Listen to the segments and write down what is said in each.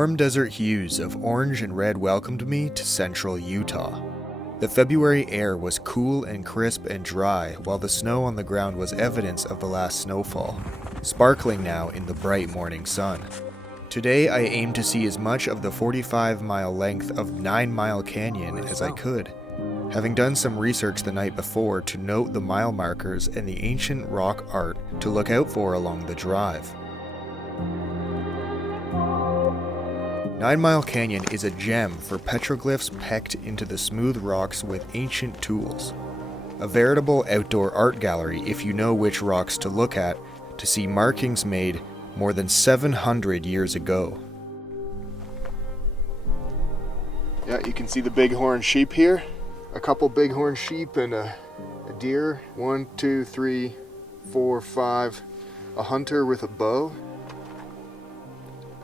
warm desert hues of orange and red welcomed me to central Utah. The February air was cool and crisp and dry, while the snow on the ground was evidence of the last snowfall, sparkling now in the bright morning sun. Today I aim to see as much of the 45-mile length of 9 Mile Canyon as I could, having done some research the night before to note the mile markers and the ancient rock art to look out for along the drive. 9 Mile Canyon is a gem for petroglyphs pecked into the smooth rocks with ancient tools. A veritable outdoor art gallery if you know which rocks to look at to see markings made more than 700 years ago. Yeah, you can see the bighorn sheep here. A couple bighorn sheep and a deer. 1, 2, 3, 4, 5. A hunter with a bow.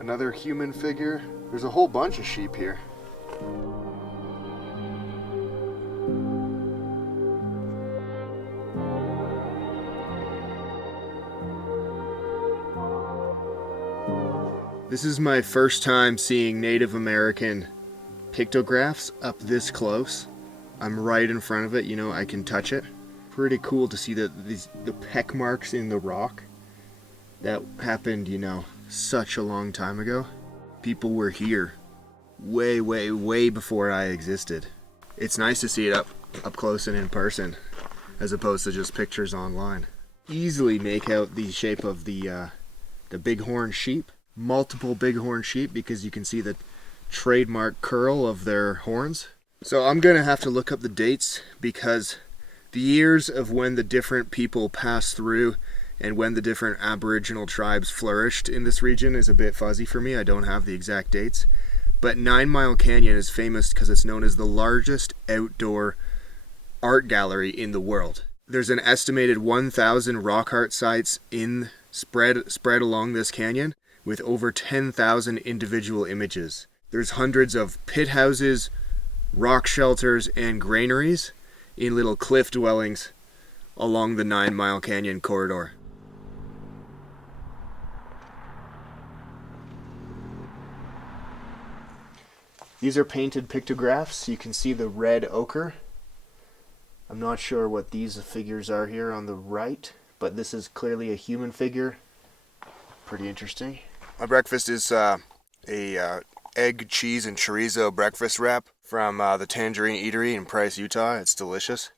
Another human figure. There's a whole bunch of sheep here. This is my first time seeing Native American pictographs up this close. I'm right in front of it, I can touch it. Pretty cool to see the peck marks in the rock. That happened, such a long time ago. People were here way, way, way before I existed. It's nice to see it up close and in person, as opposed to just pictures online. Easily make out the shape of the bighorn sheep. Multiple bighorn sheep, because you can see the trademark curl of their horns. So I'm gonna have to look up the dates, because the years of when the different people passed through and when the different Aboriginal tribes flourished in this region is a bit fuzzy for me. I don't have the exact dates. But 9 Mile Canyon is famous because it's known as the largest outdoor art gallery in the world. There's an estimated 1,000 rock art sites spread along this canyon, with over 10,000 individual images. There's hundreds of pit houses, rock shelters, and granaries in little cliff dwellings along the 9 Mile Canyon corridor. These are painted pictographs. You can see the red ochre. I'm not sure what these figures are here on the right, but this is clearly a human figure. Pretty interesting. My breakfast is a egg, cheese, and chorizo breakfast wrap from the Tangerine Eatery in Price, Utah. It's delicious.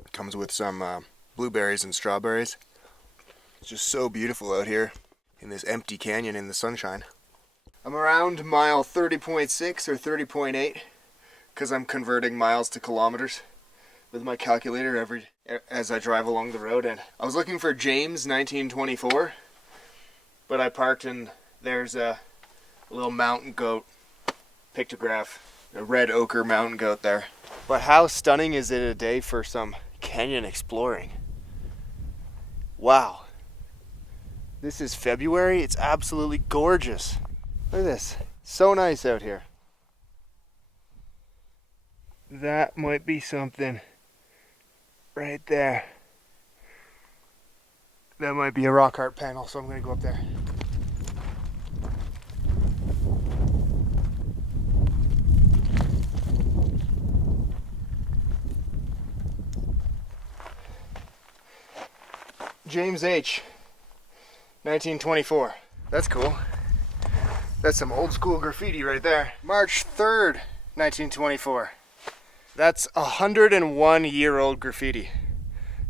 It comes with some blueberries and strawberries. It's just so beautiful out here in this empty canyon in the sunshine. I'm around mile 30.6 or 30.8 because I'm converting miles to kilometers with my calculator as I drive along the road. And I was looking for James 1924, but I parked and there's a little mountain goat pictograph, a red ochre mountain goat there. But how stunning is it a day for some canyon exploring? Wow. This is February. It's absolutely gorgeous. Look at this. So nice out here. That might be something right there. That might be a rock art panel, so I'm going to go up there. James H. 1924. That's cool. That's some old school graffiti right there. March 3rd, 1924. That's 101-year-old graffiti,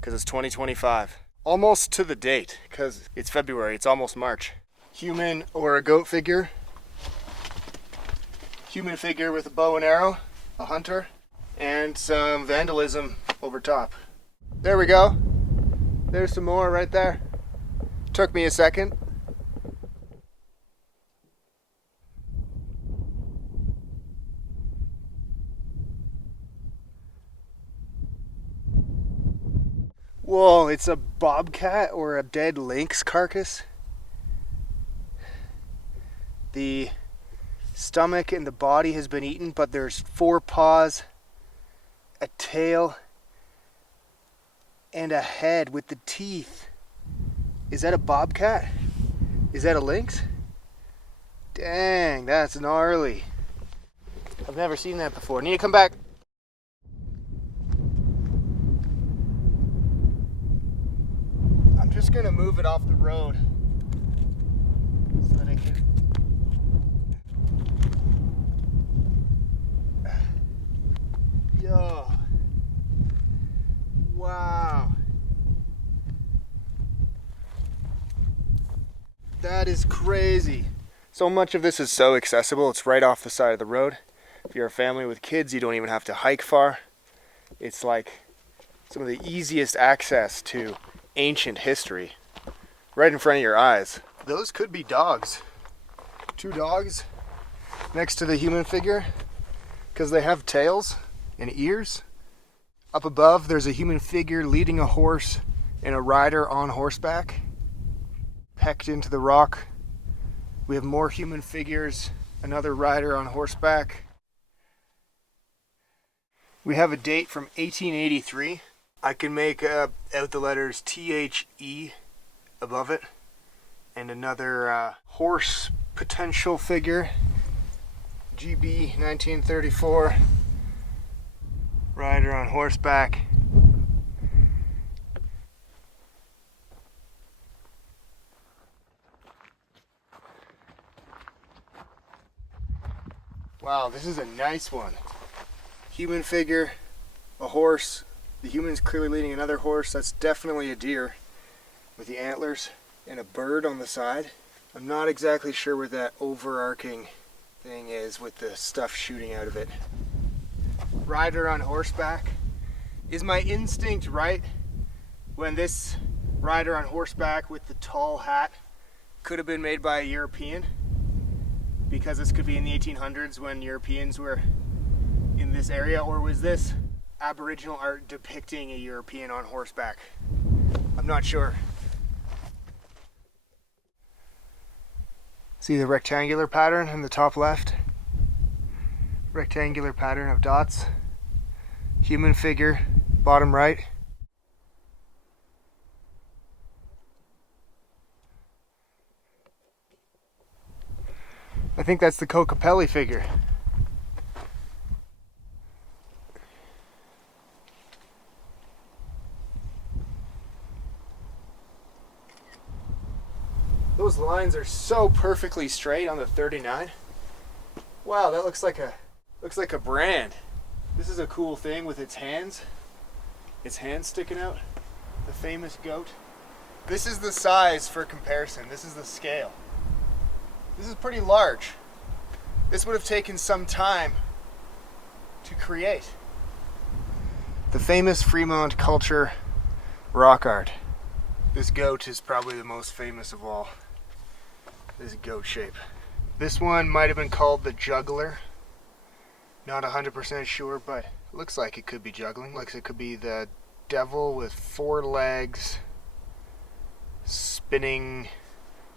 because it's 2025. Almost to the date, because it's February, it's almost March. Human or a goat figure. Human figure with a bow and arrow, a hunter, and some vandalism over top. There we go. There's some more right there. Took me a second. Whoa, it's a bobcat or a dead lynx carcass. The stomach and the body has been eaten, but there's 4 paws, a tail, and a head with the teeth. Is that a bobcat? Is that a lynx? Dang, that's gnarly. I've never seen that before. Need to come back. I'm just gonna move it off the road so that I can. Yo. Wow. That is crazy. So much of this is so accessible. It's right off the side of the road. If you're a family with kids, you don't even have to hike far. It's like some of the easiest access to ancient history right in front of your eyes. Those could be dogs. 2 dogs next to the human figure because they have tails and ears. Up above, there's a human figure leading a horse and a rider on horseback, pecked into the rock. We have more human figures, another rider on horseback. We have a date from 1883. I can make out the letters THE above it, and another horse potential figure, GB 1934, rider on horseback. Wow, this is a nice one. Human figure, a horse. The human's clearly leading another horse. That's definitely a deer with the antlers and a bird on the side. I'm not exactly sure what that overarching thing is with the stuff shooting out of it. Rider on horseback. Is my instinct right when this rider on horseback with the tall hat could have been made by a European? Because this could be in the 1800s when Europeans were in this area, or was this Aboriginal art depicting a European on horseback? I'm not sure. See the rectangular pattern in the top left? Rectangular pattern of dots. Human figure, bottom right. I think that's the Kokopelli figure. Those lines are so perfectly straight on the 39. Wow, that looks like a brand. This is a cool thing with its hands. Its hands sticking out. The famous goat. This is the size for comparison. This is the scale. This is pretty large. This would have taken some time to create. The famous Fremont culture rock art. This goat is probably the most famous of all. This goat shape. This one might have been called the juggler. Not 100% sure, but it looks like it could be juggling. Looks like it could be the devil with 4 legs, spinning,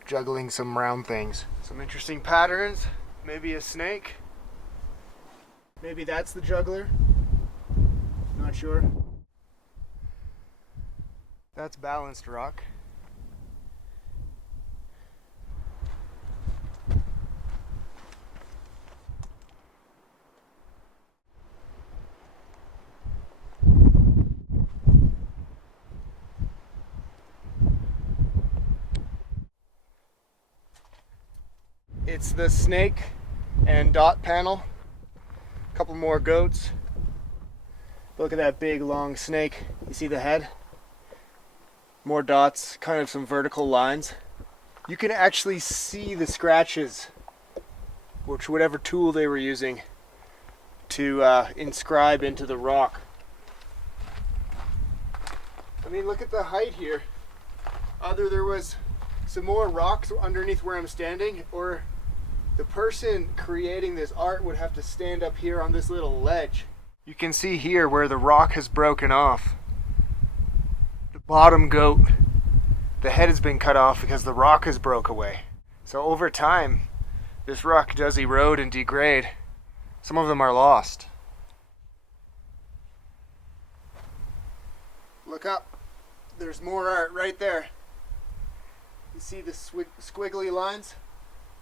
juggling some round things. Some interesting patterns. Maybe a snake. Maybe that's the juggler. Not sure. That's balanced rock. It's the snake and dot panel. A couple more goats. Look at that big long snake. You see the head? More dots, kind of some vertical lines. You can actually see the scratches, which whatever tool they were using to inscribe into the rock. I mean, look at the height here. Either there was some more rocks underneath where I'm standing, or the person creating this art would have to stand up here on this little ledge. You can see here where the rock has broken off. The bottom goat, the head has been cut off because the rock has broke away. So over time, this rock does erode and degrade. Some of them are lost. Look up. There's more art right there. You see the squiggly lines?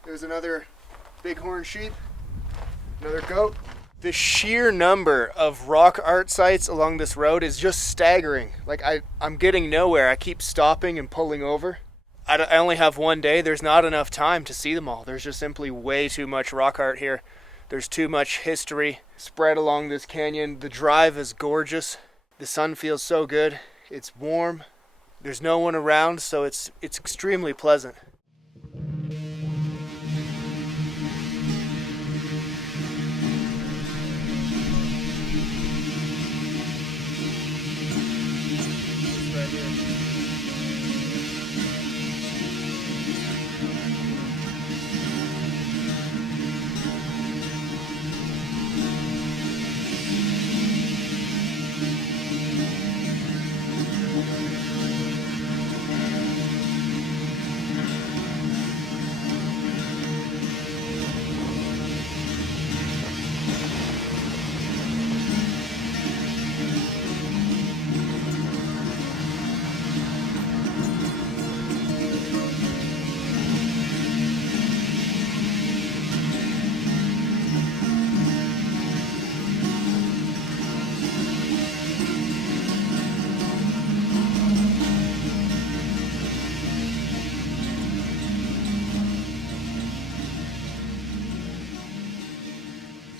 There's another Bighorn sheep, another goat. The sheer number of rock art sites along this road is just staggering. Like I'm getting nowhere. I keep stopping and pulling over. I only have one day. There's not enough time to see them all. There's just simply way too much rock art here. There's too much history spread along this canyon. The drive is gorgeous. The sun feels so good. It's warm. There's no one around, so it's extremely pleasant.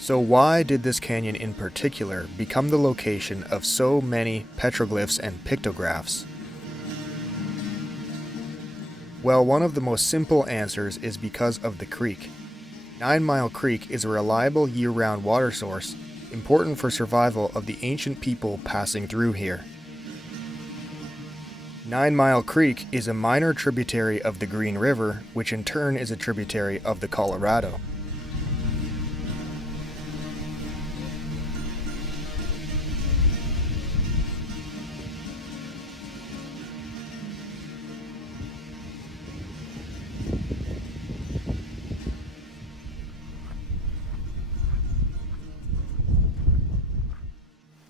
So why did this canyon in particular become the location of so many petroglyphs and pictographs? Well, one of the most simple answers is because of the creek. 9 Mile Creek is a reliable year-round water source, important for survival of the ancient people passing through here. 9 Mile Creek is a minor tributary of the Green River, which in turn is a tributary of the Colorado.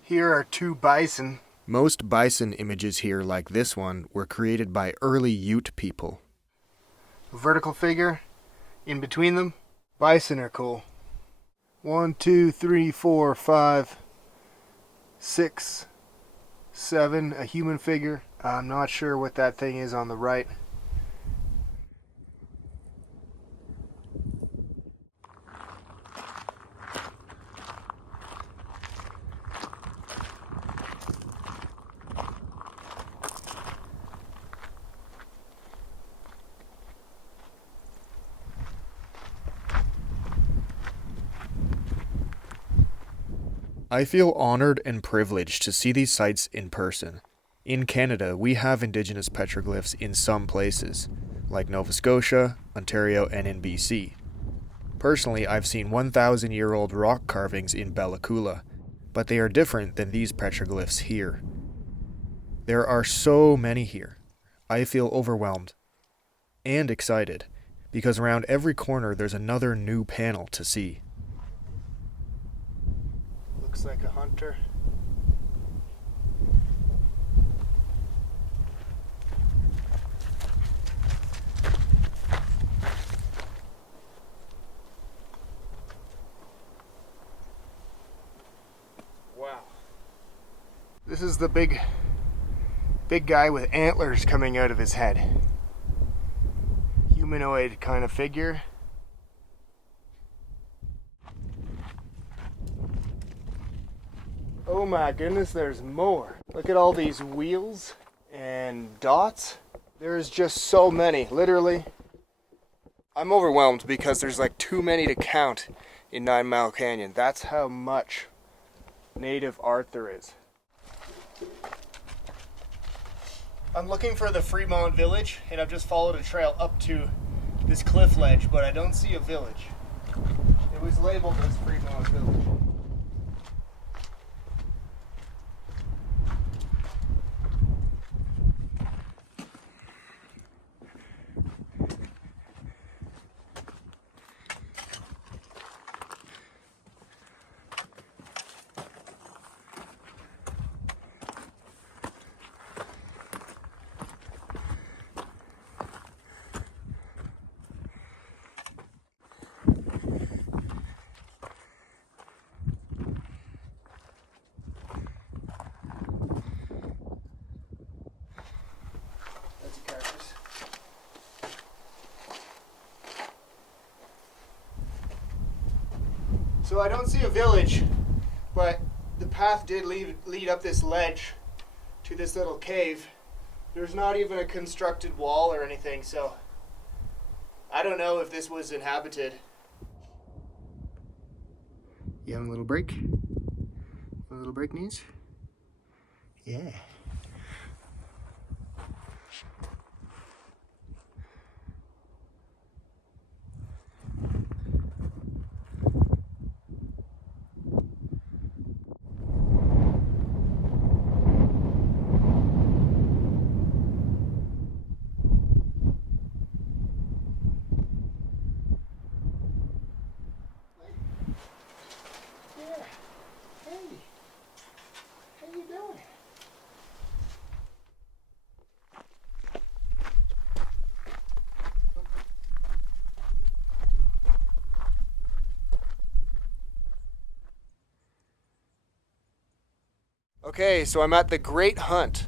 Here are 2 bison. Most bison images here, like this one, were created by early Ute people. A vertical figure in between them. Bison are cool. 1, 2, 3, 4, 5, 6, 7. A human figure. I'm not sure what that thing is on the right. I feel honored and privileged to see these sites in person. In Canada, we have Indigenous petroglyphs in some places, like Nova Scotia, Ontario, and in BC. Personally, I've seen 1,000-year-old rock carvings in Bella Coola, but they are different than these petroglyphs here. There are so many here. I feel overwhelmed and excited, because around every corner there's another new panel to see. Looks like a hunter. Wow. This is the big guy with antlers coming out of his head. Humanoid kind of figure. Oh my goodness, there's more. Look at all these wheels and dots. There's just so many, literally. I'm overwhelmed because there's like too many to count in 9 Mile Canyon. That's how much native art there is. I'm looking for the Fremont village, and I've just followed a trail up to this cliff ledge, but I don't see a village. It was labeled as Fremont Village. So I don't see a village, but the path did lead up this ledge to this little cave. There's not even a constructed wall or anything, so I don't know if this was inhabited. You having a little break? A little break, knees? Yeah. Okay, so I'm at the Great Hunt,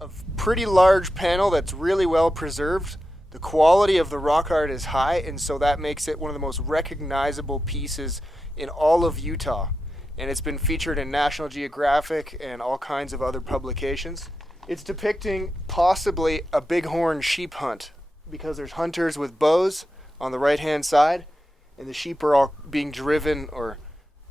a pretty large panel that's really well preserved. The quality of the rock art is high, and so that makes it one of the most recognizable pieces in all of Utah. And it's been featured in National Geographic and all kinds of other publications. It's depicting possibly a bighorn sheep hunt, because there's hunters with bows on the right-hand side, and the sheep are all being driven or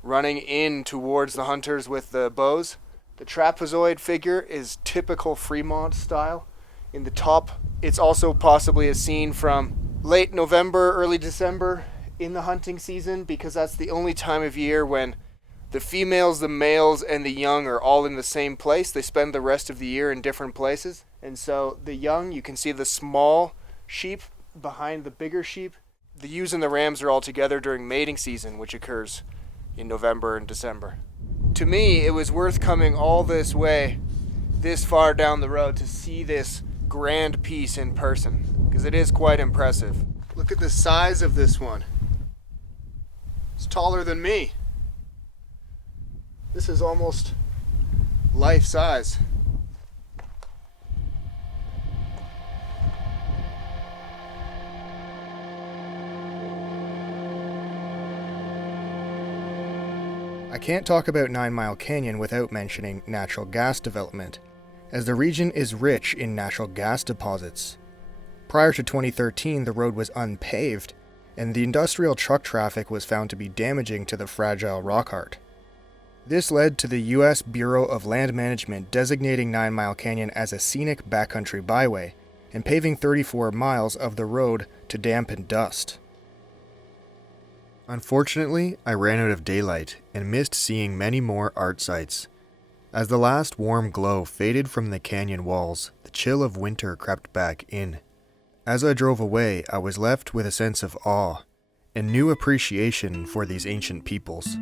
running in towards the hunters with the bows. The trapezoid figure is typical Fremont style. In the top, it's also possibly a scene from late November, early December in the hunting season, because that's the only time of year when the females, the males, and the young are all in the same place. They spend the rest of the year in different places. And so the young, you can see the small sheep behind the bigger sheep. The ewes and the rams are all together during mating season, which occurs in November and December. To me, it was worth coming all this way, this far down the road, to see this grand piece in person, because it is quite impressive. Look at the size of this one. It's taller than me. This is almost life size. I can't talk about 9 Mile Canyon without mentioning natural gas development, as the region is rich in natural gas deposits. Prior to 2013, the road was unpaved, and the industrial truck traffic was found to be damaging to the fragile rock art. This led to the U.S. Bureau of Land Management designating 9 Mile Canyon as a scenic backcountry byway and paving 34 miles of the road to dampen dust. Unfortunately, I ran out of daylight and missed seeing many more art sites. As the last warm glow faded from the canyon walls, the chill of winter crept back in. As I drove away, I was left with a sense of awe and new appreciation for these ancient peoples.